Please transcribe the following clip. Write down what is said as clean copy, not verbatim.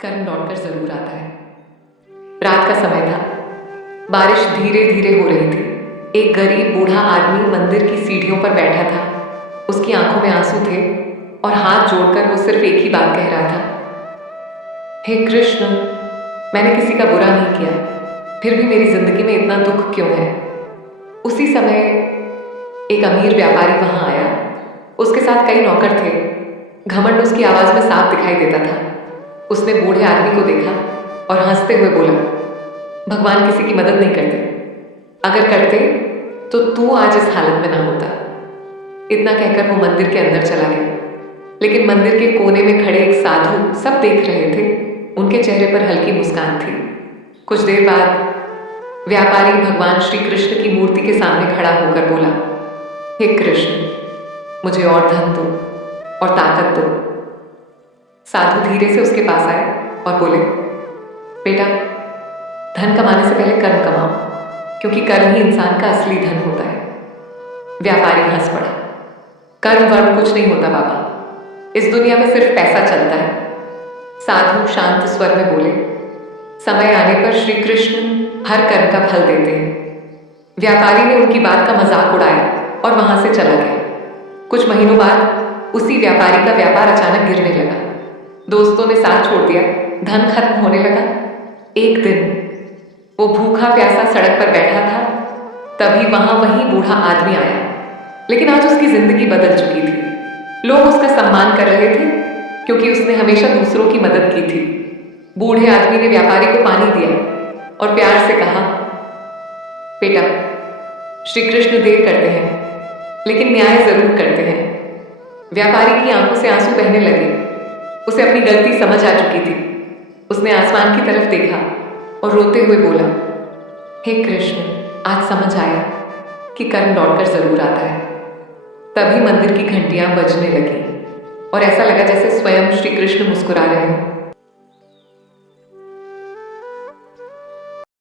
कर्म लौटकर जरूर आता है। रात का समय था। बारिश धीरे धीरे हो रही थी। एक गरीब बूढ़ा आदमी मंदिर की सीढ़ियों पर बैठा था। उसकी आंखों में आंसू थे और हाथ जोड़कर वो सिर्फ एक ही बात कह रहा था, हे कृष्ण, मैंने किसी का बुरा नहीं किया, फिर भी मेरी जिंदगी में इतना दुख क्यों है। उसी समय एक अमीर व्यापारी वहां आया। उसके साथ कई नौकर थे। घमंड उसकी आवाज में साफ दिखाई देता था। उसने बूढ़े आदमी को देखा और हंसते हुए बोला, भगवान किसी की मदद नहीं करते, अगर करते तो तू आज इस हालत में ना होता। इतना कहकर वो मंदिर के अंदर चला गया। लेकिन मंदिर के कोने में खड़े एक साधु सब देख रहे थे। उनके चेहरे पर हल्की मुस्कान थी। कुछ देर बाद व्यापारी भगवान श्री कृष्ण की मूर्ति के सामने खड़ा होकर बोला, हे कृष्ण, मुझे और धन दो और ताकत दो। साधु धीरे से उसके पास आए और बोले, बेटा, धन कमाने से पहले कर्म कमाओ, क्योंकि कर्म ही इंसान का असली धन होता है। व्यापारी हंस पड़ा। कर्म वर्म कुछ नहीं होता बाबा, इस दुनिया में सिर्फ पैसा चलता है। साधु शांत स्वर में बोले, समय आने पर श्री कृष्ण हर कर्म का फल देते हैं। व्यापारी ने उनकी बात का मजाक उड़ाया और वहां से चला गया। कुछ महीनों बाद उसी व्यापारी का व्यापार अचानक गिरने लगा। दोस्तों ने साथ छोड़ दिया, धन खत्म होने लगा। एक दिन वो भूखा प्यासा सड़क पर बैठा था। तभी वही बूढ़ा आदमी आया। लेकिन आज उसकी जिंदगी बदल चुकी थी। लोग उसका सम्मान कर रहे थे क्योंकि उसने हमेशा दूसरों की मदद की थी। बूढ़े आदमी ने व्यापारी को पानी दिया और प्यार से कहा, बेटा, श्री कृष्ण देर करते हैं लेकिन न्याय जरूर करते हैं। व्यापारी की आंखों से आंसू बहने लगे। उसे अपनी गलती समझ आ चुकी थी। उसने आसमान की तरफ देखा और रोते हुए बोला, हे कृष्ण, आज समझ आया कि कर्म लौटकर जरूर आता है। तभी मंदिर की घंटियां बजने लगी और ऐसा लगा जैसे स्वयं श्री कृष्ण मुस्कुरा रहे हों।